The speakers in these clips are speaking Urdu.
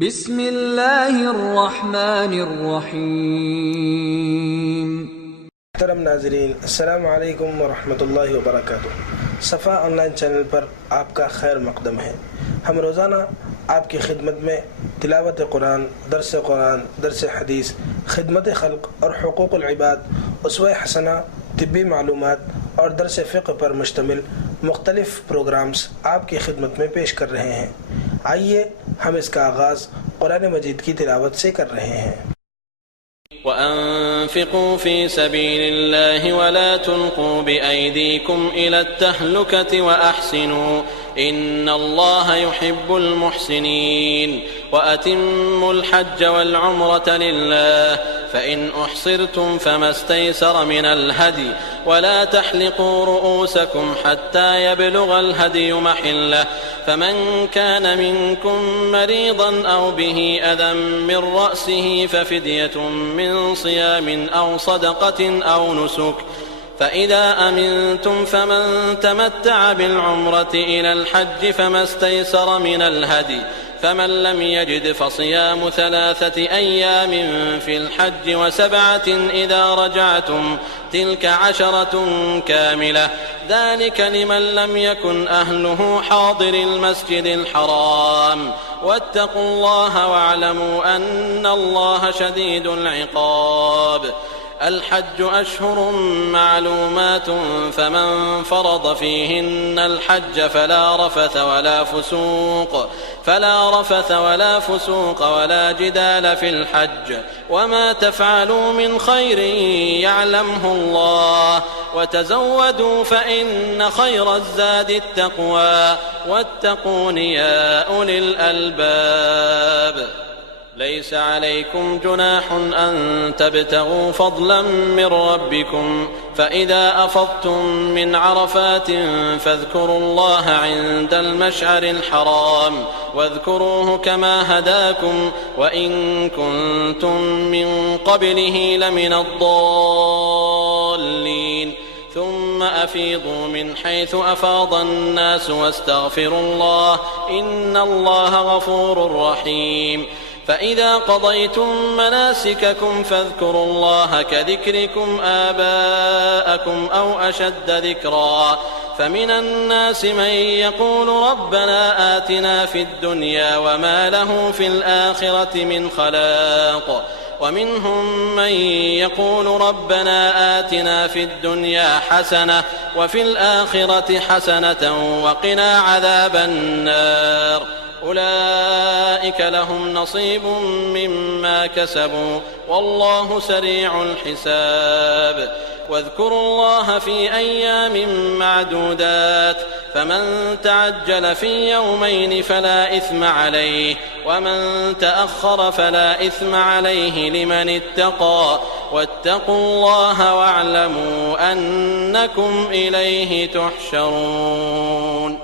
بسم اللہ الرحمن الرحیم۔ محترم ناظرین، السلام علیکم ورحمۃ اللہ وبرکاتہ۔ صفا آن لائن چینل پر آپ کا خیر مقدم ہے۔ ہم روزانہ آپ کی خدمت میں تلاوت قرآن، درس حدیث، خدمت خلق اور حقوق العباد، اسوہ حسنہ، طبی معلومات اور درس فقہ پر مشتمل مختلف پروگرامز آپ کی خدمت میں پیش کر رہے ہیں۔ آئیے ہم اس کا آغاز قرآن مجید کی تلاوت سے کر رہے ہیں۔ وَأَنفِقُوا فِي سَبِيلِ اللَّهِ وَلَا تُلْقُوا بِأَيْدِيكُمْ إِلَى التَّهْلُكَةِ وَأَحْسِنُوا إِنَّ اللَّهَ يُحِبُّ الْمُحْسِنِينَ وَأَتِمُّوا الْحَجَّ وَالْعُمْرَةَ لِلَّهِ فَإِنْ أُحْصِرْتُمْ فَمَا اسْتَيْسَرَ مِنَ الْهَدْيِ وَلَا تَحْلِقُوا رُؤُوسَكُمْ حَتَّى يَبْلُغَ الْهَدْيُ مَحِلَّهُ فمن كان منكم مريضا أو به أذى من رأسه ففدية من صيام أو صدقة أو نسك فإذا أمنتم فمن تمتع بالعمرة إلى الحج فما استيسر من الهدي فمن لم يجد فصيام 3 أيام في الحج و7 إذا رجعتم تلك 10 كاملة ذلك لمن لم يكن أهله حاضر المسجد الحرام واتقوا الله واعلموا أن الله شديد العقاب الحج أشهر معلومات فمن فرض فيهن الحج فلا رفث ولا فسوق ولا جدال في الحج وما تفعلوا من خير يعلمه الله وتزودوا فإن خير الزاد التقوى واتقون يا أولي الألباب ليس عليكم جناح أن تبتغوا فضلا من ربكم فإذا أفضتم من عرفات فاذكروا الله عند المشعر الحرام واذكروه كما هداكم وإن كنتم من قبله لمن الضالين ثم أفيضوا من حيث أفاض الناس واستغفروا الله إن الله غفور رحيم فإذا قضيتم مناسككم فاذكروا الله كذكركم آباءكم أو أشد ذكرا فمن الناس من يقول ربنا آتنا في الدنيا وما له في الآخرة من خلاق ومنهم من يقول ربنا آتنا في الدنيا حسنة وفي الآخرة حسنة وقنا عذاب النار أولئك لهم نصيب مما كسبوا والله سريع الحساب واذكروا الله في أيام معدودات فمن تعجل في يومين فلا إثم عليه ومن تأخر فلا إثم عليه لمن اتقى واتقوا الله واعلموا أنكم إليه تحشرون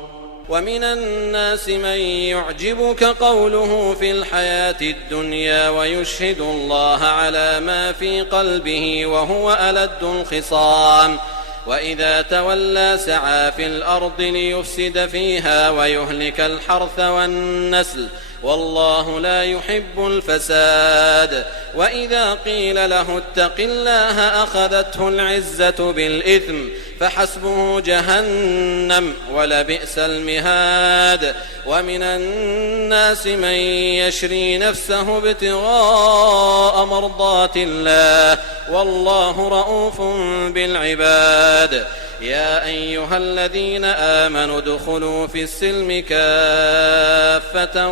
ومن الناس من يعجبك قوله في الحياة الدنيا ويشهد الله على ما في قلبه وهو ألد الخصام وإذا تولى سعى في الأرض ليفسد فيها ويهلك الحرث والنسل والله لا يحب الفساد وإذا قيل له اتق الله أخذته العزة بالإثم فحسبه جهنم ولبئس المهاد ومن الناس من يشري نفسه ابتغاء مرضات الله والله رؤوف بالعباد يا أيها الذين آمنوا ادخلوا في السلم كافة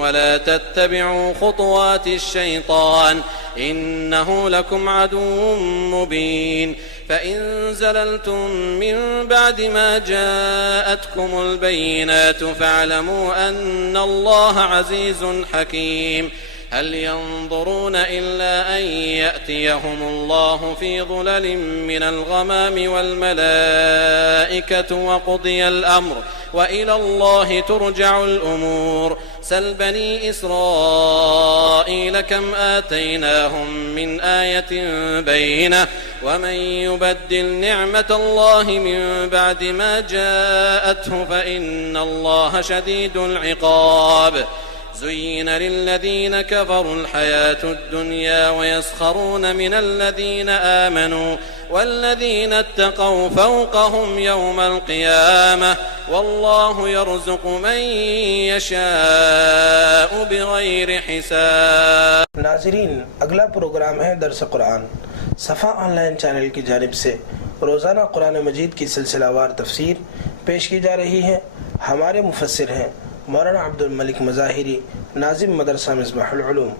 ولا تتبعوا خطوات الشيطان إنه لكم عدو مبين فإن زللتم من بعد ما جاءتكم البينات فاعلموا أن الله عزيز حكيم هل ينظرون إلا أن يأتيهم الله في ظلل من الغمام والملائكة وقضي الأمر وإلى الله ترجع الأمور سل بني إسرائيل كم آتيناهم من آية بينة ومن يبدل نعمة الله من بعد ما جاءته فإن الله شديد العقاب زين للذين كفروا الحياة الدنيا ويسخرون من الذين آمنوا والذين اتقوا فوقهم يوم القيامة والله يرزق من يشاء بغير حساب. ناظرین، اگلا پروگرام ہے درس قرآن صفا آن لائن چینل کی جانب سے روزانہ قرآن مجید کی سلسلہ وار تفسیر پیش کی جا رہی ہے۔ ہمارے مفسر ہیں مولانا عبد الملک مظاہری، ناظم مدرسہ مصباح العلوم۔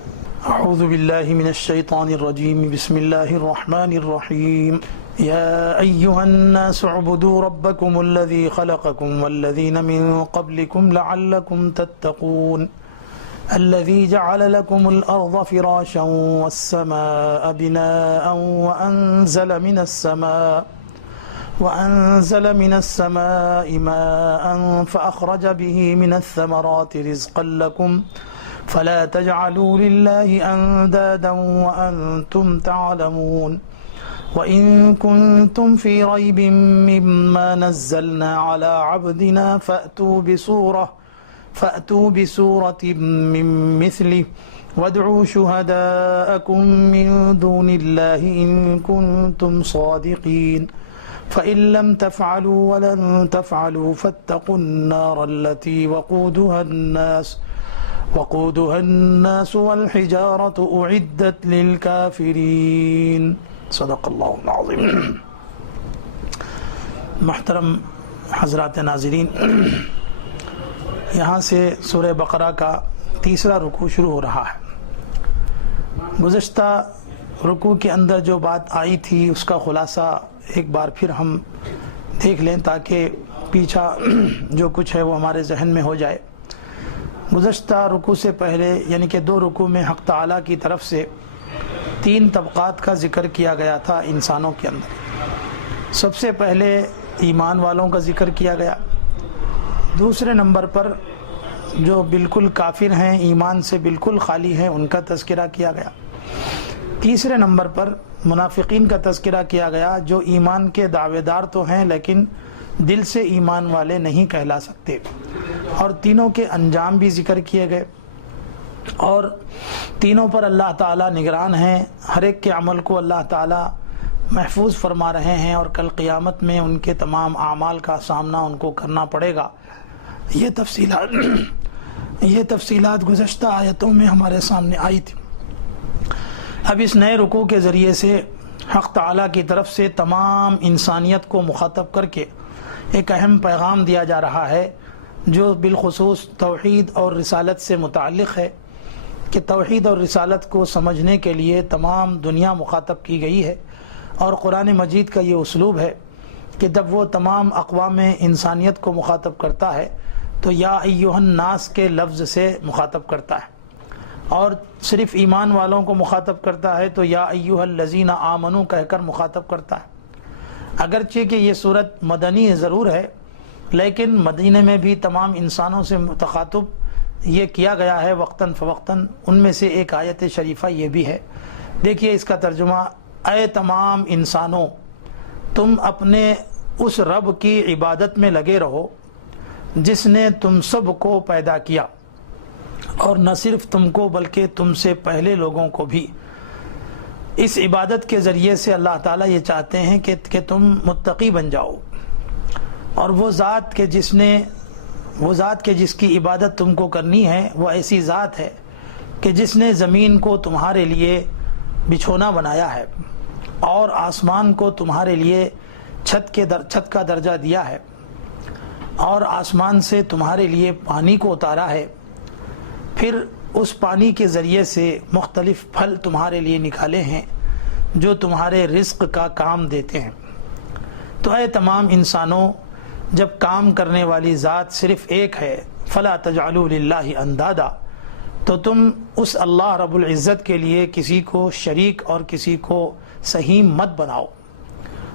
اعوذ باللہ من الشیطان الرجیم، بسم اللہ الرحمن الرحیم۔ یا ایہا الناس اعبدوا ربکم الذی خلقکم والذین من قبلکم لعلکم تتقون الذي جعل لكم الأرض فراشا والسماء بناء وأنزل من السماء ماء فأخرج به من الثمرات رزقا لكم فلا تجعلوا لله أندادا وأنتم تعلمون وإن كنتم في ريب مما نزلنا على عبدنا فأتوا بسورة من مثله وادعوا شهداءكم من دون الله إن كنتم صادقين فإن لم تفعلوا ولن تفعلوا فاتقوا النار التي وقودها الناس والحجارة أعدت للكافرين صدق الله العظيم۔ محترم حضرات ناظرین، یہاں سے سورہ بقرہ کا تیسرا رکوع شروع ہو رہا ہے۔ گزشتہ رکوع کے اندر جو بات آئی تھی اس کا خلاصہ ایک بار پھر ہم دیکھ لیں تاکہ پیچھا جو کچھ ہے وہ ہمارے ذہن میں ہو جائے۔ گزشتہ رکوع سے پہلے یعنی کہ 2 رکوع میں حق تعالیٰ کی طرف سے 3 طبقات کا ذکر کیا گیا تھا انسانوں کے اندر۔ سب سے پہلے ایمان والوں کا ذکر کیا گیا، دوسرے نمبر پر جو بالکل کافر ہیں، ایمان سے بالکل خالی ہیں، ان کا تذکرہ کیا گیا، تیسرے نمبر پر منافقین کا تذکرہ کیا گیا جو ایمان کے دعوے دار تو ہیں لیکن دل سے ایمان والے نہیں کہلا سکتے، اور تینوں کے انجام بھی ذکر کیے گئے، اور تینوں پر اللہ تعالیٰ نگران ہیں، ہر ایک کے عمل کو اللہ تعالیٰ محفوظ فرما رہے ہیں، اور کل قیامت میں ان کے تمام اعمال کا سامنا ان کو کرنا پڑے گا۔ یہ تفصیلات گزشتہ آیتوں میں ہمارے سامنے آئی تھی۔ اب اس نئے رکوع کے ذریعے سے حق تعالیٰ کی طرف سے تمام انسانیت کو مخاطب کر کے ایک اہم پیغام دیا جا رہا ہے جو بالخصوص توحید اور رسالت سے متعلق ہے، کہ توحید اور رسالت کو سمجھنے کے لیے تمام دنیا مخاطب کی گئی ہے، اور قرآن مجید کا یہ اسلوب ہے کہ جب وہ تمام اقوام انسانیت کو مخاطب کرتا ہے تو یا ایھا الناس کے لفظ سے مخاطب کرتا ہے، اور صرف ایمان والوں کو مخاطب کرتا ہے تو یا ایھا الذین آمنوا کہہ کر مخاطب کرتا ہے۔ اگرچہ کہ یہ صورت مدنی ضرور ہے لیکن مدینے میں بھی تمام انسانوں سے مخاطب یہ کیا گیا ہے وقتاً فوقتاً۔ ان میں سے ایک آیت شریفہ یہ بھی ہے، دیکھیے اس کا ترجمہ: اے تمام انسانوں، تم اپنے اس رب کی عبادت میں لگے رہو جس نے تم سب کو پیدا کیا، اور نہ صرف تم کو بلکہ تم سے پہلے لوگوں کو بھی۔ اس عبادت کے ذریعے سے اللہ تعالیٰ یہ چاہتے ہیں کہ تم متقی بن جاؤ، اور وہ ذات کے جس کی عبادت تم کو کرنی ہے وہ ایسی ذات ہے کہ جس نے زمین کو تمہارے لیے بچھونا بنایا ہے، اور آسمان کو تمہارے لیے چھت کا درجہ دیا ہے، اور آسمان سے تمہارے لیے پانی کو اتارا ہے، پھر اس پانی کے ذریعے سے مختلف پھل تمہارے لیے نکالے ہیں جو تمہارے رزق کا کام دیتے ہیں۔ تو اے تمام انسانوں، جب کام کرنے والی ذات صرف ایک ہے، فلا تجعلوا للہ اندادا، تو تم اس اللہ رب العزت کے لیے کسی کو شریک اور کسی کو سہیم مت بناؤ،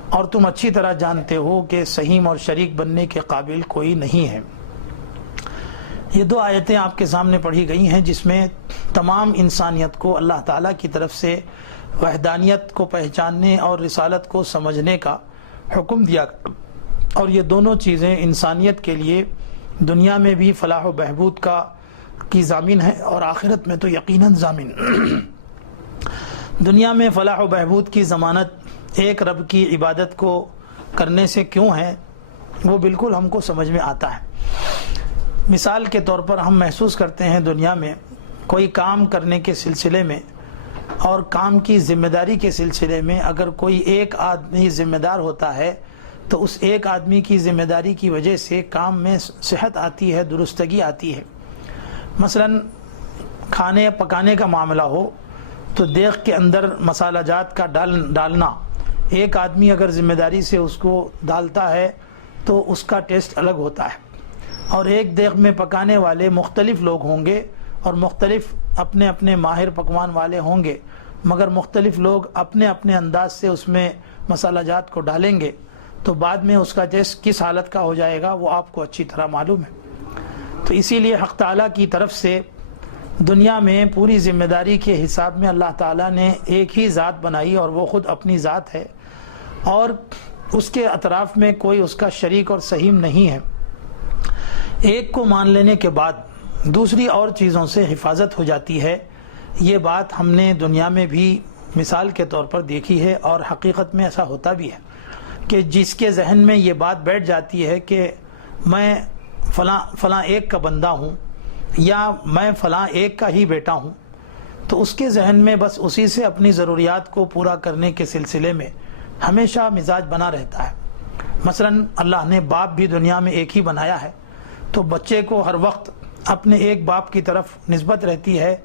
اور تم اچھی طرح جانتے ہو کہ سہیم اور شریک بننے کے قابل کوئی نہیں ہے۔ یہ 2 آیتیں آپ کے سامنے پڑھی گئی ہیں جس میں تمام انسانیت کو اللہ تعالیٰ کی طرف سے وحدانیت کو پہچاننے اور رسالت کو سمجھنے کا حکم دیا، اور یہ دونوں چیزیں انسانیت کے لیے دنیا میں بھی فلاح و بہبود کا کی ضامن ہے اور آخرت میں تو یقیناً ضامن۔ دنیا میں فلاح و بہبود کی ضمانت ایک رب کی عبادت کو کرنے سے کیوں ہے، وہ بالکل ہم کو سمجھ میں آتا ہے۔ مثال کے طور پر ہم محسوس کرتے ہیں دنیا میں کوئی کام کرنے کے سلسلے میں اور کام کی ذمہ داری کے سلسلے میں اگر کوئی ایک آدمی ذمہ دار ہوتا ہے تو اس ایک آدمی کی ذمہ داری کی وجہ سے کام میں صحت آتی ہے، درستگی آتی ہے۔ مثلا کھانے پکانے کا معاملہ ہو تو دیگ کے اندر مسالہ جات کا ڈالنا ایک آدمی اگر ذمہ داری سے اس کو ڈالتا ہے تو اس کا ٹیسٹ الگ ہوتا ہے، اور ایک دیگ میں پکانے والے مختلف لوگ ہوں گے اور مختلف اپنے اپنے ماہر پکوان والے ہوں گے، مگر مختلف لوگ اپنے اپنے انداز سے اس میں مسالہ جات کو ڈالیں گے تو بعد میں اس کا ٹیسٹ کس حالت کا ہو جائے گا وہ آپ کو اچھی طرح معلوم ہے۔ تو اسی لیے حق تعالیٰ کی طرف سے دنیا میں پوری ذمہ داری کے حساب میں اللہ تعالیٰ نے ایک ہی ذات بنائی اور وہ خود اپنی ذات ہے، اور اس کے اطراف میں کوئی اس کا شریک اور سہیم نہیں ہے۔ ایک کو مان لینے کے بعد دوسری اور چیزوں سے حفاظت ہو جاتی ہے۔ یہ بات ہم نے دنیا میں بھی مثال کے طور پر دیکھی ہے، اور حقیقت میں ایسا ہوتا بھی ہے کہ جس کے ذہن میں یہ بات بیٹھ جاتی ہے کہ میں فلاں ایک کا بندہ ہوں یا میں فلاں ایک کا ہی بیٹا ہوں، تو اس کے ذہن میں بس اسی سے اپنی ضروریات کو پورا کرنے کے سلسلے میں ہمیشہ مزاج بنا رہتا ہے۔ مثلا اللہ نے باپ بھی دنیا میں ایک ہی بنایا ہے، تو بچے کو ہر وقت اپنے ایک باپ کی طرف نسبت رہتی ہے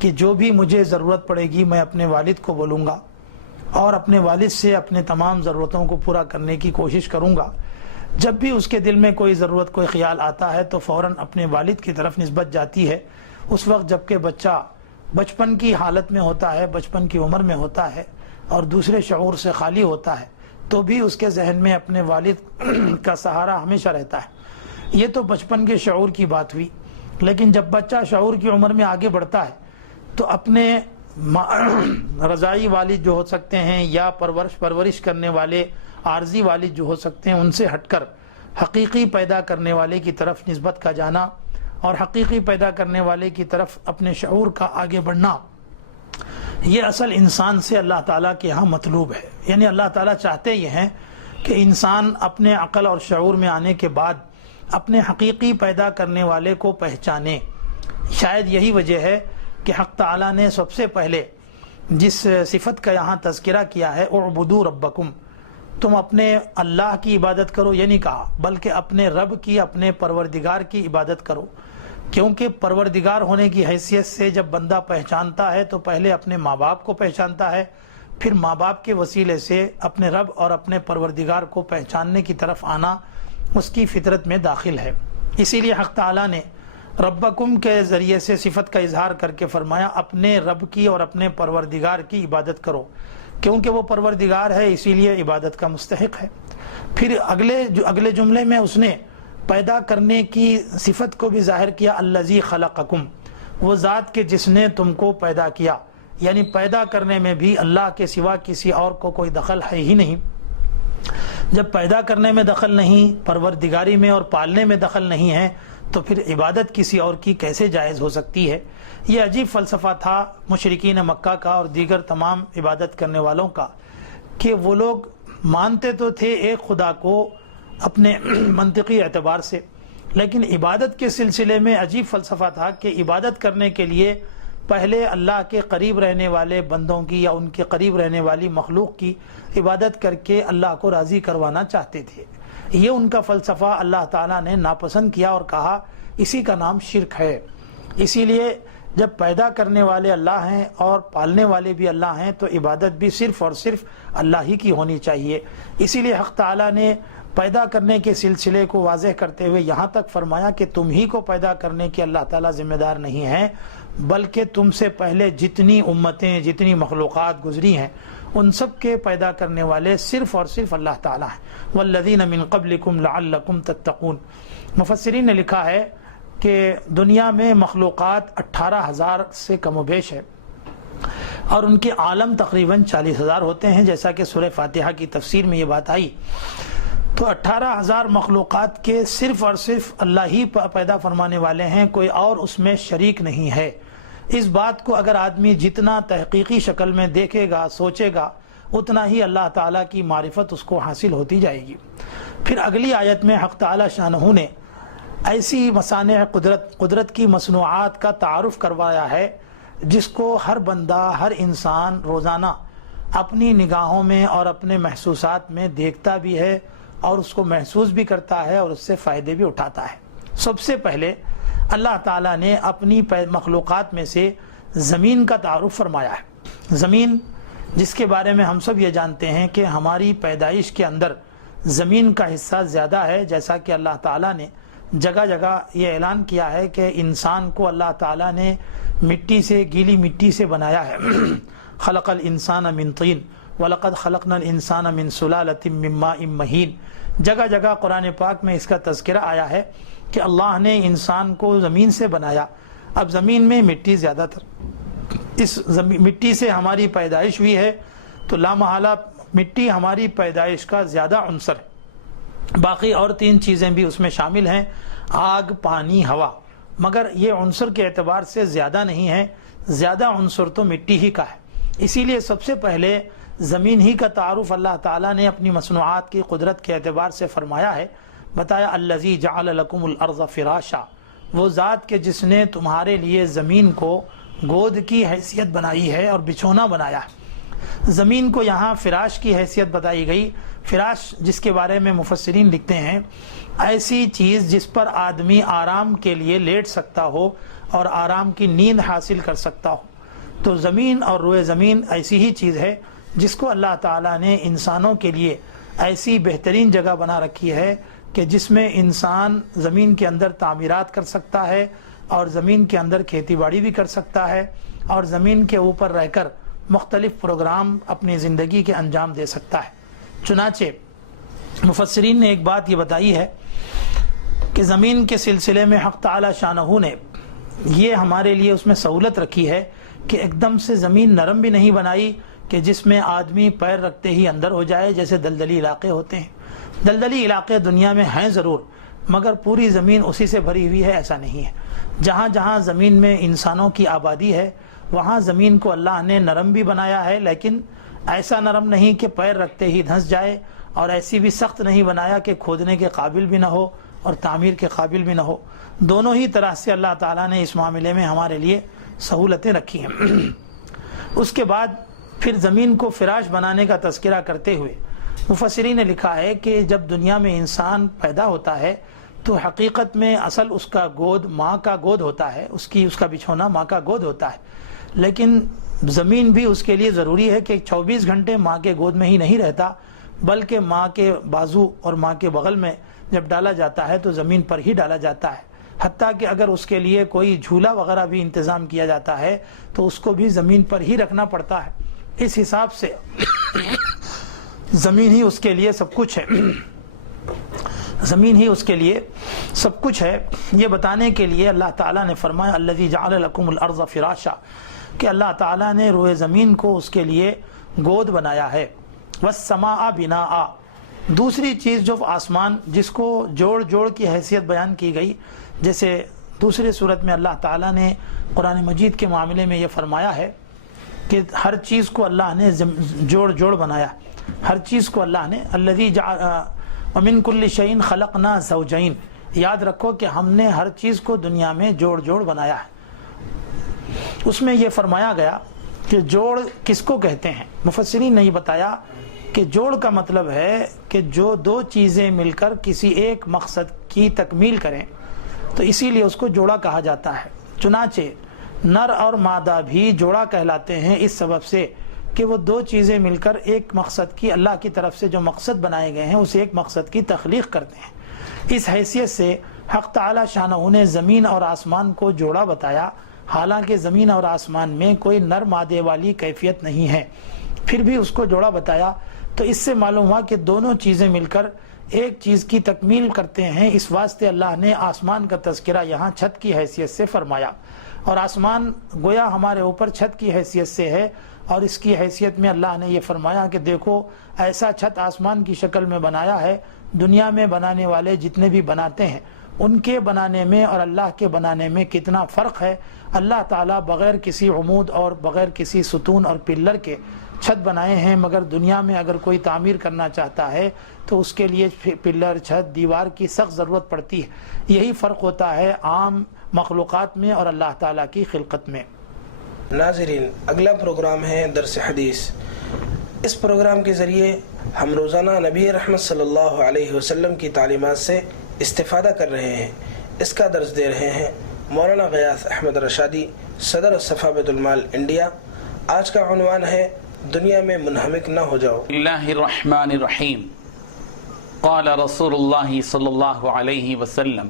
کہ جو بھی مجھے ضرورت پڑے گی میں اپنے والد کو بولوں گا اور اپنے والد سے اپنے تمام ضرورتوں کو پورا کرنے کی کوشش کروں گا۔ جب بھی اس کے دل میں کوئی ضرورت کوئی خیال آتا ہے تو فوراً اپنے والد کی طرف نسبت جاتی ہے۔ اس وقت جب کہ بچہ بچپن کی حالت میں ہوتا ہے، بچپن کی عمر میں ہوتا ہے اور دوسرے شعور سے خالی ہوتا ہے، تو بھی اس کے ذہن میں اپنے والد کا سہارا ہمیشہ رہتا ہے۔ یہ تو بچپن کے شعور کی بات ہوئی، لیکن جب بچہ شعور کی عمر میں آگے بڑھتا ہے تو اپنے رضائی والد جو ہو سکتے ہیں یا پرورش کرنے والے عارضی والد جو ہو سکتے ہیں ان سے ہٹ کر حقیقی پیدا کرنے والے کی طرف نسبت کا جانا اور حقیقی پیدا کرنے والے کی طرف اپنے شعور کا آگے بڑھنا، یہ اصل انسان سے اللہ تعالیٰ کے ہاں مطلوب ہے۔ یعنی اللہ تعالیٰ چاہتے یہ ہیں کہ انسان اپنے عقل اور شعور میں آنے کے بعد اپنے حقیقی پیدا کرنے والے کو پہچانے۔ شاید یہی وجہ ہے کہ حق تعالیٰ نے سب سے پہلے جس صفت کا یہاں تذکرہ کیا ہے اعبدوا ربکم، تم اپنے اللہ کی عبادت کرو، یہ نہیں کہا بلکہ اپنے رب کی، اپنے پروردگار کی عبادت کرو، کیونکہ پروردگار ہونے کی حیثیت سے جب بندہ پہچانتا ہے تو پہلے اپنے ماں باپ کو پہچانتا ہے، پھر ماں باپ کے وسیلے سے اپنے رب اور اپنے پروردگار کو پہچاننے کی طرف آنا اس کی فطرت میں داخل ہے۔ اسی لیے حق تعالیٰ نے ربکم کے ذریعے سے صفت کا اظہار کر کے فرمایا اپنے رب کی اور اپنے پروردگار کی عبادت کرو، کیونکہ وہ پروردگار ہے اسی لیے عبادت کا مستحق ہے۔ پھر اگلے جملے میں اس نے پیدا کرنے کی صفت کو بھی ظاہر کیا، الذی خلقکم، وہ ذات کے جس نے تم کو پیدا کیا، یعنی پیدا کرنے میں بھی اللہ کے سوا کسی اور کو کوئی دخل ہے ہی نہیں۔ جب پیدا کرنے میں دخل نہیں، پروردگاری میں اور پالنے میں دخل نہیں ہے تو پھر عبادت کسی اور کی کیسے جائز ہو سکتی ہے؟ یہ عجیب فلسفہ تھا مشرکین مکہ کا اور دیگر تمام عبادت کرنے والوں کا، کہ وہ لوگ مانتے تو تھے ایک خدا کو اپنے منطقی اعتبار سے، لیکن عبادت کے سلسلے میں عجیب فلسفہ تھا کہ عبادت کرنے کے لیے پہلے اللہ کے قریب رہنے والے بندوں کی یا ان کے قریب رہنے والی مخلوق کی عبادت کر کے اللہ کو راضی کروانا چاہتے تھے۔ یہ ان کا فلسفہ اللہ تعالیٰ نے ناپسند کیا اور کہا اسی کا نام شرک ہے۔ اسی لیے جب پیدا کرنے والے اللہ ہیں اور پالنے والے بھی اللہ ہیں تو عبادت بھی صرف اور صرف اللہ ہی کی ہونی چاہیے۔ اسی لیے حق تعالیٰ نے پیدا کرنے کے سلسلے کو واضح کرتے ہوئے یہاں تک فرمایا کہ تم ہی کو پیدا کرنے کے اللہ تعالیٰ ذمہ دار نہیں ہیں، بلکہ تم سے پہلے جتنی امتیں جتنی مخلوقات گزری ہیں ان سب کے پیدا کرنے والے صرف اور صرف اللہ تعالیٰ ہیں۔ والذین من قبلکم لعلکم تتقون۔ مفسرین نے لکھا ہے کہ دنیا میں مخلوقات 18,000 سے کم و بیش ہے اور ان کے عالم تقریباً 40,000 ہوتے ہیں، جیسا کہ سورہ فاتحہ کی تفسیر میں یہ بات آئی۔ تو 18,000 مخلوقات کے صرف اور صرف اللہ ہی پیدا فرمانے والے ہیں، کوئی اور اس میں شریک نہیں ہے۔ اس بات کو اگر آدمی جتنا تحقیقی شکل میں دیکھے گا، سوچے گا، اتنا ہی اللہ تعالیٰ کی معرفت اس کو حاصل ہوتی جائے گی۔ پھر اگلی آیت میں حق تعالیٰ شانہ نے ایسی مصانع قدرت کی مصنوعات کا تعارف کروایا ہے جس کو ہر بندہ، ہر انسان روزانہ اپنی نگاہوں میں اور اپنے محسوسات میں دیکھتا بھی ہے اور اس کو محسوس بھی کرتا ہے اور اس سے فائدے بھی اٹھاتا ہے۔ سب سے پہلے اللہ تعالیٰ نے اپنی مخلوقات میں سے زمین کا تعارف فرمایا ہے۔ زمین جس کے بارے میں ہم سب یہ جانتے ہیں کہ ہماری پیدائش کے اندر زمین کا حصہ زیادہ ہے، جیسا کہ اللہ تعالیٰ نے جگہ جگہ یہ اعلان کیا ہے کہ انسان کو اللہ تعالیٰ نے مٹی سے، گیلی مٹی سے بنایا ہے۔ خلق الانسان من طین وَلَقَدْ خَلَقْنَا الْإِنسَانَ مِنْ سُلَالَةٍ مِّن مَّاءٍ مَّهِينٍ۔ جگہ جگہ قرآن پاک میں اس کا تذکرہ آیا ہے کہ اللہ نے انسان کو زمین سے بنایا۔ اب زمین میں مٹی زیادہ تر، اس مٹی سے ہماری پیدائش ہوئی ہے، تو لامحالہ مٹی ہماری پیدائش کا زیادہ عنصر ہے۔ باقی اور 3 چیزیں بھی اس میں شامل ہیں، آگ، پانی، ہوا، مگر یہ عنصر کے اعتبار سے زیادہ نہیں ہے، زیادہ عنصر تو مٹی ہی کا ہے۔ اسی لیے سب سے پہلے زمین ہی کا تعارف اللہ تعالیٰ نے اپنی مصنوعات کی قدرت کے اعتبار سے فرمایا ہے۔ بتایا الذی جعل لکم الارض فراشا، وہ ذات کے جس نے تمہارے لیے زمین کو گود کی حیثیت بنائی ہے اور بچھونا بنایا ہے۔ زمین کو یہاں فراش کی حیثیت بتائی گئی۔ فراش جس کے بارے میں مفسرین لکھتے ہیں ایسی چیز جس پر آدمی آرام کے لیے لیٹ سکتا ہو اور آرام کی نیند حاصل کر سکتا ہو۔ تو زمین اور روئے زمین ایسی ہی چیز ہے جس کو اللہ تعالیٰ نے انسانوں کے لیے ایسی بہترین جگہ بنا رکھی ہے کہ جس میں انسان زمین کے اندر تعمیرات کر سکتا ہے اور زمین کے اندر کھیتی باڑی بھی کر سکتا ہے اور زمین کے اوپر رہ کر مختلف پروگرام اپنی زندگی کے انجام دے سکتا ہے۔ چنانچہ مفسرین نے ایک بات یہ بتائی ہے کہ زمین کے سلسلے میں حق تعالی شانہ نے یہ ہمارے لیے اس میں سہولت رکھی ہے کہ ایک دم سے زمین نرم بھی نہیں بنائی کہ جس میں آدمی پیر رکھتے ہی اندر ہو جائے، جیسے دلدلی علاقے ہوتے ہیں۔ دلدلی علاقے دنیا میں ہیں ضرور، مگر پوری زمین اسی سے بھری ہوئی ہے ایسا نہیں ہے۔ جہاں جہاں زمین میں انسانوں کی آبادی ہے وہاں زمین کو اللہ نے نرم بھی بنایا ہے، لیکن ایسا نرم نہیں کہ پیر رکھتے ہی دھنس جائے، اور ایسی بھی سخت نہیں بنایا کہ کھودنے کے قابل بھی نہ ہو اور تعمیر کے قابل بھی نہ ہو۔ دونوں ہی طرح سے اللہ تعالیٰ نے اس معاملے میں ہمارے لیے سہولتیں رکھی ہیں۔ اس کے بعد پھر زمین کو فراش بنانے کا تذکرہ کرتے ہوئے مفسرین نے لکھا ہے کہ جب دنیا میں انسان پیدا ہوتا ہے تو حقیقت میں اصل اس کا گود ماں کا گود ہوتا ہے، اس کا بچھونا ماں کا گود ہوتا ہے، لیکن زمین بھی اس کے لیے ضروری ہے کہ 24 گھنٹے ماں کے گود میں ہی نہیں رہتا، بلکہ ماں کے بازو اور ماں کے بغل میں جب ڈالا جاتا ہے تو زمین پر ہی ڈالا جاتا ہے۔ حتیٰ کہ اگر اس کے لیے کوئی جھولا وغیرہ بھی انتظام کیا جاتا ہے تو اس کو بھی زمین پر ہی رکھنا پڑتا ہے۔ اس حساب سے زمین ہی اس کے لیے سب کچھ ہے، زمین ہی اس کے لیے سب کچھ ہے۔ یہ بتانے کے لیے اللہ تعالیٰ نے فرمایا الذی جعل لکم الارض فراشا، کہ اللہ تعالیٰ نے روئے زمین کو اس کے لیے گود بنایا ہے۔ والسماء بناء، دوسری چیز جو آسمان جس کو جوڑ جوڑ کی حیثیت بیان کی گئی، جیسے دوسری صورت میں اللہ تعالیٰ نے قرآن مجید کے معاملے میں یہ فرمایا ہے کہ ہر چیز کو اللہ نے جوڑ جوڑ بنایا، ہر چیز کو اللہ نے الذی جعل ومن کل شیء خلقنا زوجین، یاد رکھو کہ ہم نے ہر چیز کو دنیا میں جوڑ جوڑ بنایا ہے۔ اس میں یہ فرمایا گیا کہ جوڑ کس کو کہتے ہیں، مفسرین نے یہ بتایا کہ جوڑ کا مطلب ہے کہ جو دو چیزیں مل کر کسی ایک مقصد کی تکمیل کریں تو اسی لیے اس کو جوڑا کہا جاتا ہے۔ چنانچہ نر اور مادہ بھی جوڑا کہلاتے ہیں اس سبب سے کہ وہ دو چیزیں مل کر ایک مقصد کی، اللہ کی طرف سے جو مقصد بنائے گئے ہیں اسے ایک مقصد کی تخلیق کرتے ہیں۔ اس حیثیت سے حق تعالی شانہ نے زمین اور آسمان کو جوڑا بتایا، حالانکہ زمین اور آسمان میں کوئی نر مادے والی کیفیت نہیں ہے، پھر بھی اس کو جوڑا بتایا۔ تو اس سے معلوم ہوا کہ دونوں چیزیں مل کر ایک چیز کی تکمیل کرتے ہیں، اس واسطے اللہ نے آسمان کا تذکرہ یہاں چھت کی حیثیت سے فرمایا۔ اور آسمان گویا ہمارے اوپر چھت کی حیثیت سے ہے، اور اس کی حیثیت میں اللہ نے یہ فرمایا کہ دیکھو ایسا چھت آسمان کی شکل میں بنایا ہے، دنیا میں بنانے والے جتنے بھی بناتے ہیں ان کے بنانے میں اور اللہ کے بنانے میں کتنا فرق ہے۔ اللہ تعالیٰ بغیر کسی عمود اور بغیر کسی ستون اور پلر کے چھت بنائے ہیں، مگر دنیا میں اگر کوئی تعمیر کرنا چاہتا ہے تو اس کے لیے پلر، چھت، دیوار کی سخت ضرورت پڑتی ہے۔ یہی فرق ہوتا ہے عام مخلوقات میں اور اللہ تعالیٰ کی خلقت میں۔ ناظرین، اگلا پروگرام ہے درس حدیث۔ اس پروگرام کے ذریعے ہم روزانہ نبی رحمت صلی اللہ علیہ وسلم کی تعلیمات سے استفادہ کر رہے ہیں۔ اس کا درس دے رہے ہیں مولانا غیاث احمد رشادی، صدر صفا بیت المال انڈیا۔ آج کا عنوان ہے دنیا میں منہمک نہ ہو جاؤ۔ اللہ الرحمن الرحیم۔ قال رسول اللہ صلی اللہ علیہ وسلم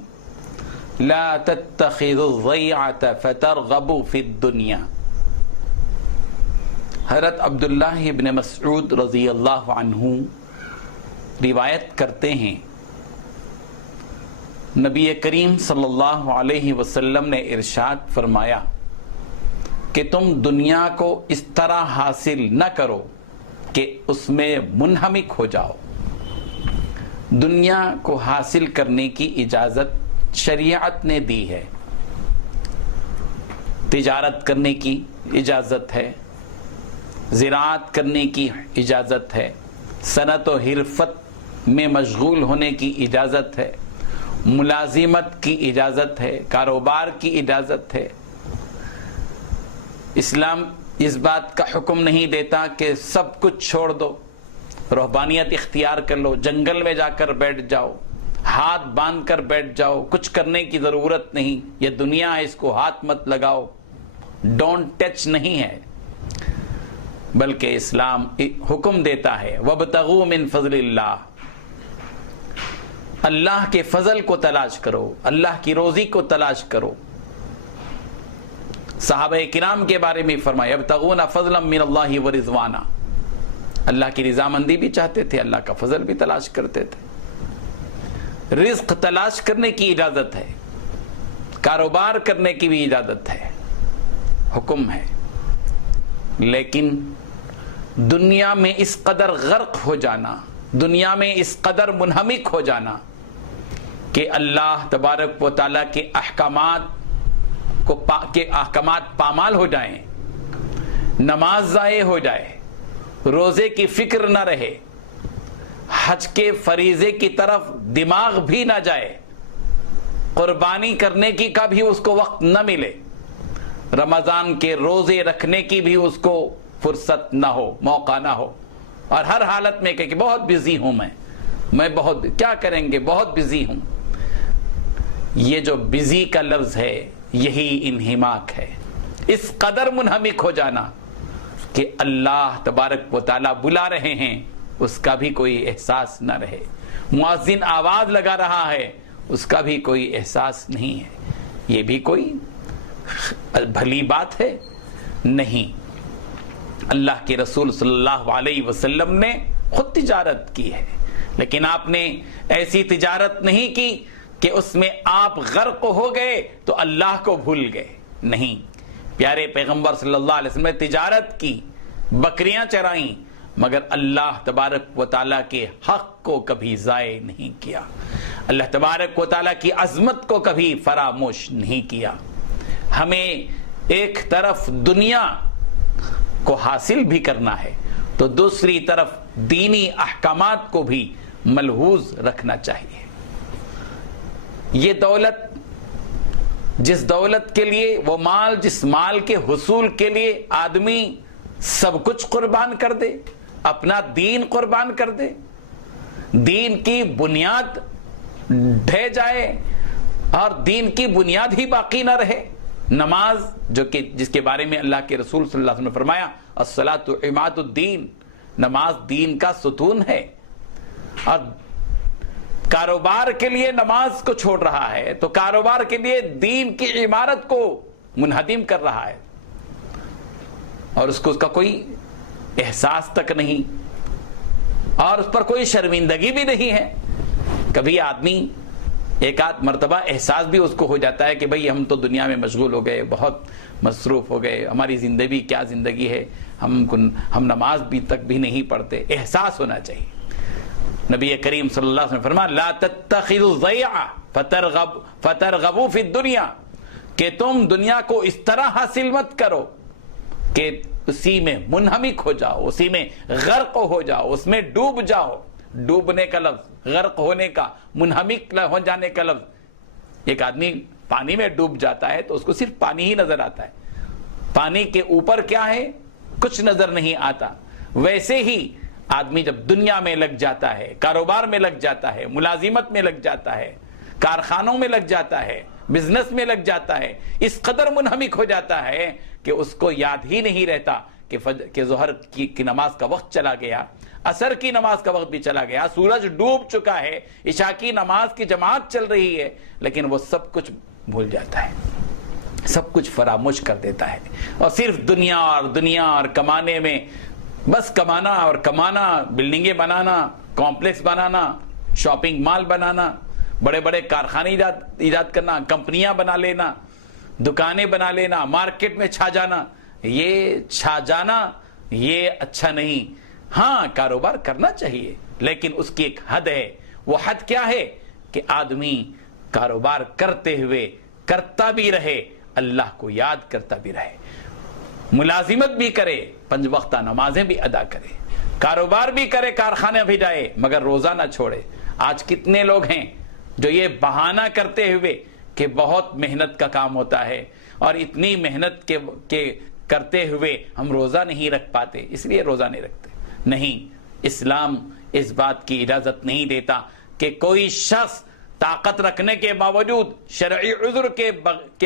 لا تتخذوا الضیعة فترغبوا فی الدنیا۔ حضرت عبداللہ ابن مسعود رضی اللہ عنہ روایت کرتے ہیں، نبی کریم صلی اللہ علیہ وسلم نے ارشاد فرمایا کہ تم دنیا کو اس طرح حاصل نہ کرو کہ اس میں منہمک ہو جاؤ۔ دنیا کو حاصل کرنے کی اجازت شریعت نے دی ہے، تجارت کرنے کی اجازت ہے، زراعت کرنے کی اجازت ہے، صنعت و حرفت میں مشغول ہونے کی اجازت ہے، ملازمت کی اجازت ہے، کاروبار کی اجازت ہے۔ اسلام اس بات کا حکم نہیں دیتا کہ سب کچھ چھوڑ دو، رہبانیت اختیار کر لو، جنگل میں جا کر بیٹھ جاؤ، ہاتھ باندھ کر بیٹھ جاؤ، کچھ کرنے کی ضرورت نہیں، یہ دنیا ہے اس کو ہاتھ مت لگاؤ، ڈونٹ ٹچ نہیں ہے، بلکہ اسلام حکم دیتا ہے وَابْتَغُوا مِن فضل اللہ، اللہ کے فضل کو تلاش کرو، اللہ کی روزی کو تلاش کرو۔ صحابہ کرام کے بارے میں فرمایا یبتغون فضلا من اللہ ورضوانا، اللہ کی رضامندی بھی چاہتے تھے، اللہ کا فضل بھی تلاش کرتے تھے۔ رزق تلاش کرنے کی اجازت ہے، کاروبار کرنے کی بھی اجازت ہے، حکم ہے، لیکن دنیا میں اس قدر غرق ہو جانا، دنیا میں اس قدر منہمک ہو جانا کہ اللہ تبارک و تعالیٰ کے احکامات پامال ہو جائیں، نماز ضائع ہو جائے، روزے کی فکر نہ رہے، حج کے فریضے کی طرف دماغ بھی نہ جائے، قربانی کرنے کی کا بھی اس کو وقت نہ ملے، رمضان کے روزے رکھنے کی بھی اس کو فرصت نہ ہو، موقع نہ ہو، اور ہر حالت میں کہ بہت بزی ہوں میں بہت، کیا کریں گے، بہت بزی ہوں۔ یہ جو بزی کا لفظ ہے یہی انہماک ہے، اس قدر منہمک ہو جانا کہ اللہ تبارک و تعالیٰ بلا رہے ہیں اس کا بھی کوئی احساس نہ رہے، مؤذن آواز لگا رہا ہے اس کا بھی کوئی احساس نہیں ہے، یہ بھی کوئی بھلی بات ہے نہیں۔ اللہ کے رسول صلی اللہ علیہ وسلم نے خود تجارت کی ہے، لیکن آپ نے ایسی تجارت نہیں کی کہ اس میں آپ غرق ہو گئے تو اللہ کو بھول گئے، نہیں۔ پیارے پیغمبر صلی اللہ علیہ وسلم نے تجارت کی، بکریاں چرائیں، مگر اللہ تبارک و تعالیٰ کے حق کو کبھی ضائع نہیں کیا، اللہ تبارک و تعالیٰ کی عظمت کو کبھی فراموش نہیں کیا۔ ہمیں ایک طرف دنیا کو حاصل بھی کرنا ہے تو دوسری طرف دینی احکامات کو بھی ملحوظ رکھنا چاہیے۔ یہ دولت، جس دولت کے لیے، وہ مال، جس مال کے حصول کے لیے آدمی سب کچھ قربان کر دے، اپنا دین قربان کر دے، دین کی بنیاد ڈھہ جائے اور دین کی بنیاد ہی باقی نہ رہے۔ نماز جو کہ جس کے بارے میں اللہ کے رسول صلی اللہ علیہ وسلم نے فرمایا الصلاۃ عماد الدین، نماز دین کا ستون ہے، اور کاروبار کے لیے نماز کو چھوڑ رہا ہے تو کاروبار کے لیے دین کی عمارت کو منہدم کر رہا ہے، اور اس کو اس کا کوئی احساس تک نہیں، اور اس پر کوئی شرمندگی بھی نہیں ہے۔ کبھی آدمی ایک آدھ مرتبہ احساس بھی اس کو ہو جاتا ہے کہ بھئی ہم تو دنیا میں مشغول ہو گئے, بہت مصروف ہو گئے, ہماری زندگی کیا زندگی ہے, ہم نماز بھی تک بھی نہیں پڑھتے. احساس ہونا چاہیے. نبی کریم صلی اللہ علیہ وسلم فرمایا لا تتخذوا الضيعة فترغبوا في الدنيا, کہ تم دنیا کو اس طرح حاصل مت کرو کہ اسی میں منہمک ہو جاؤ, اسی میں غرق ہو جاؤ, اس میں ڈوب جاؤ. ڈوبنے کا لفظ, غرق ہونے کا, منہمک ہو جانے کا لفظ. ایک آدمی پانی میں ڈوب جاتا ہے تو اس کو صرف پانی ہی نظر آتا ہے, پانی کے اوپر کیا ہے کچھ نظر نہیں آتا. ویسے ہی آدمی جب دنیا میں لگ جاتا ہے, کاروبار میں لگ جاتا ہے, ملازمت میں لگ جاتا ہے, کارخانوں میں لگ جاتا ہے, بزنس میں لگ جاتا ہے, اس قدر منہمک ہو جاتا ہے کہ اس کو یاد ہی نہیں رہتا کہ ظہر کی نماز کا وقت چلا گیا, عصر کی نماز کا وقت بھی چلا گیا, سورج ڈوب چکا ہے, عشاء کی نماز کی جماعت چل رہی ہے, لیکن وہ سب کچھ بھول جاتا ہے, سب کچھ فراموش کر دیتا ہے, اور صرف دنیا اور کمانے میں, بس کمانا اور کمانا, بلڈنگیں بنانا, کمپلیکس بنانا, شاپنگ مال بنانا, بڑے بڑے کارخانے ایجاد کرنا, کمپنیاں بنا لینا, دکانیں بنا لینا, مارکیٹ میں چھا جانا. یہ چھا جانا یہ اچھا نہیں. ہاں کاروبار کرنا چاہیے, لیکن اس کی ایک حد ہے. وہ حد کیا ہے کہ آدمی کاروبار کرتے ہوئے کرتا بھی رہے, اللہ کو یاد کرتا بھی رہے, ملازمت بھی کرے, 5 وقتہ نمازیں بھی ادا کرے, کاروبار بھی کرے, کارخانے بھی جائے, مگر روزہ نہ چھوڑے. آج کتنے لوگ ہیں جو یہ بہانہ کرتے ہوئے کہ بہت محنت کا کام ہوتا ہے اور اتنی محنت کے کرتے ہوئے ہم روزہ نہیں رکھ پاتے, اس لیے روزہ نہیں رکھتے. نہیں, اسلام اس بات کی اجازت نہیں دیتا کہ کوئی شخص طاقت رکھنے کے باوجود, شرعی عذر کے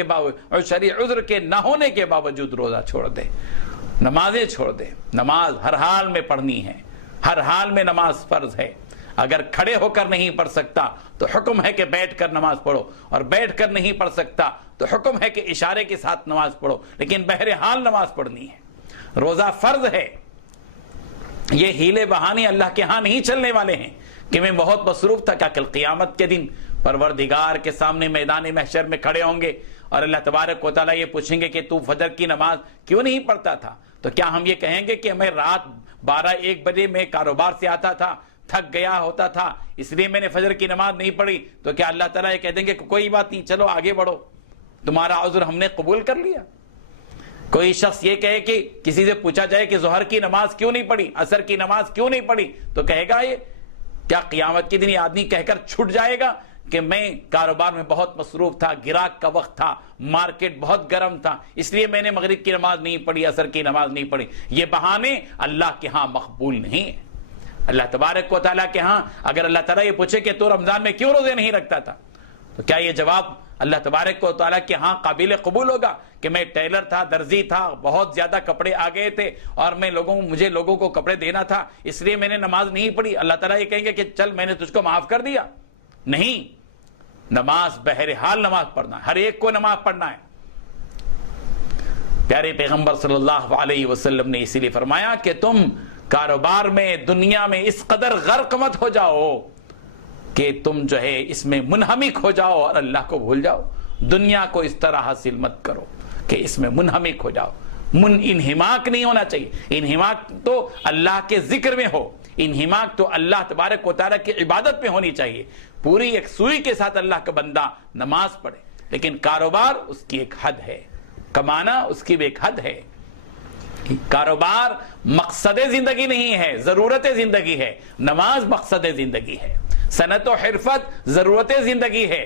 باوجود اور شرعی عذر کے نہ ہونے کے باوجود روزہ چھوڑ دے, نمازیں چھوڑ دے. نماز ہر حال میں پڑھنی ہے, ہر حال میں نماز فرض ہے. اگر کھڑے ہو کر نہیں پڑھ سکتا تو حکم ہے کہ بیٹھ کر نماز پڑھو, اور بیٹھ کر نہیں پڑھ سکتا تو حکم ہے کہ اشارے کے ساتھ نماز پڑھو, لیکن بہرحال نماز پڑھنی ہے. روزہ فرض ہے. یہ ہیلے بہانے اللہ کے ہاں نہیں چلنے والے ہیں کہ میں بہت مصروف تھا. کیا کل قیامت کے دن پروردگار کے سامنے میدان محشر میں کھڑے ہوں گے اور اللہ تبارک و تعالیٰ یہ پوچھیں گے کہ تو فجر کی نماز کیوں نہیں پڑھتا تھا؟ تو کیا ہم یہ کہیں گے کہ میں رات 12-1 بجے میں کاروبار سے آتا تھا, تھک گیا ہوتا تھا, اس لیے میں نے فجر کی نماز نہیں پڑھی؟ تو کیا اللہ تعالیٰ یہ کہہ دیں گے کہ کوئی بات نہیں, چلو آگے بڑھو, تمہارا عذر ہم نے قبول کر لیا؟ کوئی شخص یہ کہے کہ کسی سے پوچھا جائے کہ ظہر کی نماز کیوں نہیں پڑھی, عصر کی نماز کیوں نہیں پڑھی, تو کہے گا یہ کیا قیامت کے دن یہ آدمی کہہ کر چھٹ جائے گا کہ میں کاروبار میں بہت مصروف تھا, گراہک کا وقت تھا, مارکیٹ بہت گرم تھا, اس لیے میں نے مغرب کی نماز نہیں پڑھی, عصر کی نماز نہیں پڑھی؟ یہ بہانے اللہ کے ہاں مقبول نہیں ہیں. اللہ تبارک و تعالیٰ کے ہاں اگر اللہ تعالیٰ یہ پوچھے کہ تو رمضان میں کیوں روزے نہیں رکھتا تھا, تو کیا یہ جواب اللہ تبارک و تعالیٰ کے ہاں قابل قبول ہوگا کہ میں ٹیلر تھا, درزی تھا, بہت زیادہ کپڑے آ گئے تھے اور مجھے لوگوں کو کپڑے دینا تھا, اس لیے میں نے نماز نہیں پڑھی؟ اللہ تعالیٰ یہ کہیں گے کہ چل میں نے تجھ کو معاف کر دیا؟ نہیں, نماز بہرحال نماز پڑھنا ہے, ہر ایک کو نماز پڑھنا ہے. پیارے پیغمبر صلی اللہ علیہ وسلم نے اسی لیے فرمایا کہ تم کاروبار میں, دنیا میں اس قدر غرق مت ہو جاؤ کہ تم جو ہے اس میں منہمک ہو جاؤ اور اللہ کو بھول جاؤ. دنیا کو اس طرح حاصل مت کرو کہ اس میں منہمک ہو جاؤ. انہماک نہیں ہونا چاہیے. انہماک تو اللہ کے ذکر میں ہو, انہماک تو اللہ تبارک و تعالیٰ کی عبادت میں ہونی چاہیے. پوری ایک سوئی کے ساتھ اللہ کا بندہ نماز پڑھے, لیکن کاروبار اس کی ایک حد ہے, کمانا اس کی بھی ایک حد ہے. کاروبار مقصد زندگی نہیں ہے, ضرورت زندگی ہے. نماز مقصد زندگی ہے, صنعت و حرفت ضرورت زندگی ہے,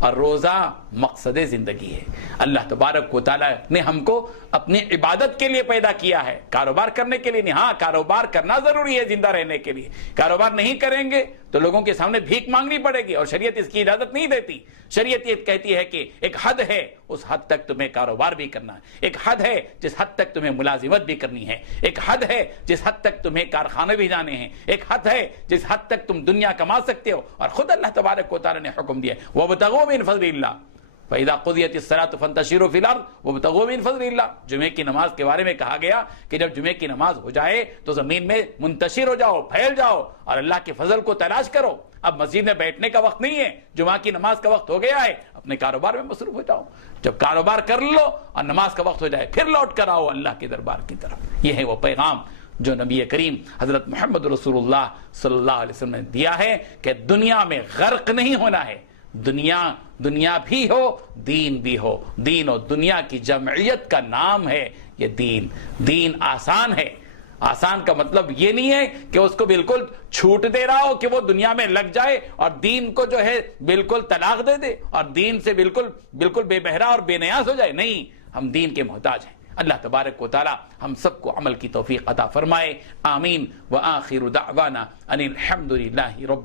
اور روزہ مقصد زندگی ہے. اللہ تبارک و تعالیٰ نے ہم کو اپنی عبادت کے لیے پیدا کیا ہے, کاروبار کرنے کے لیے نہیں. ہاں کاروبار کرنا ضروری ہے زندہ رہنے کے لیے. کاروبار نہیں کریں گے تو لوگوں کے سامنے بھیک مانگنی پڑے گی, اور شریعت اس کی اجازت نہیں دیتی. شریعت یہ کہتی ہے کہ ایک حد ہے, اس حد تک تمہیں کاروبار بھی کرنا ہے. ایک حد ہے جس حد تک تمہیں ملازمت بھی کرنی ہے. ایک حد ہے جس حد تک تمہیں کارخانے بھی جانے ہیں. ایک حد ہے جس حد تک تم دنیا کما سکتے ہو. اور خود اللہ تبارک و تعالیٰ نے حکم دیا وَابْتَغُوا مِن فَضْلِ اللَّهِ فَإِذَا قُضِيَتِ الصَّلَاةُ فَانْتَشِرُوا فِي الْأَرْضِ وَابْتَغُوا مِن فَضْلِ اللَّهِ. جمعے کی نماز کے بارے میں کہا گیا کہ جب جمعے کی نماز ہو جائے تو زمین میں منتشر ہو جاؤ, پھیل جاؤ اور اللہ کے فضل کو تلاش کرو. اب مسجد میں بیٹھنے کا وقت نہیں ہے، جمعہ کی نماز کا وقت ہو گیا ہے، اپنے کاروبار میں مصروف ہو جاؤ. جب کاروبار کر لو اور نماز کا وقت ہو جائے پھر لوٹ کر آؤ اللہ کے دربار کی طرف. یہ ہے وہ پیغام جو نبی کریم حضرت محمد رسول اللہ صلی اللہ علیہ وسلم نے دیا ہے کہ دنیا میں غرق نہیں ہونا ہے. دنیا بھی ہو، دین بھی ہو. دین اور دنیا کی جمعیت کا نام ہے یہ دین. دین آسان ہے. آسان کا مطلب یہ نہیں ہے کہ اس کو بالکل چھوٹ دے رہا ہو کہ وہ دنیا میں لگ جائے اور دین کو جو ہے بالکل طلاق دے دے اور دین سے بالکل بے بہرا اور بے نیاز ہو جائے. نہیں، ہم دین کے محتاج ہیں. اللہ تبارک و تعالی ہم سب کو عمل کی توفیق عطا فرمائے. آمین. وآخر دعوانا ان الحمد للہ رب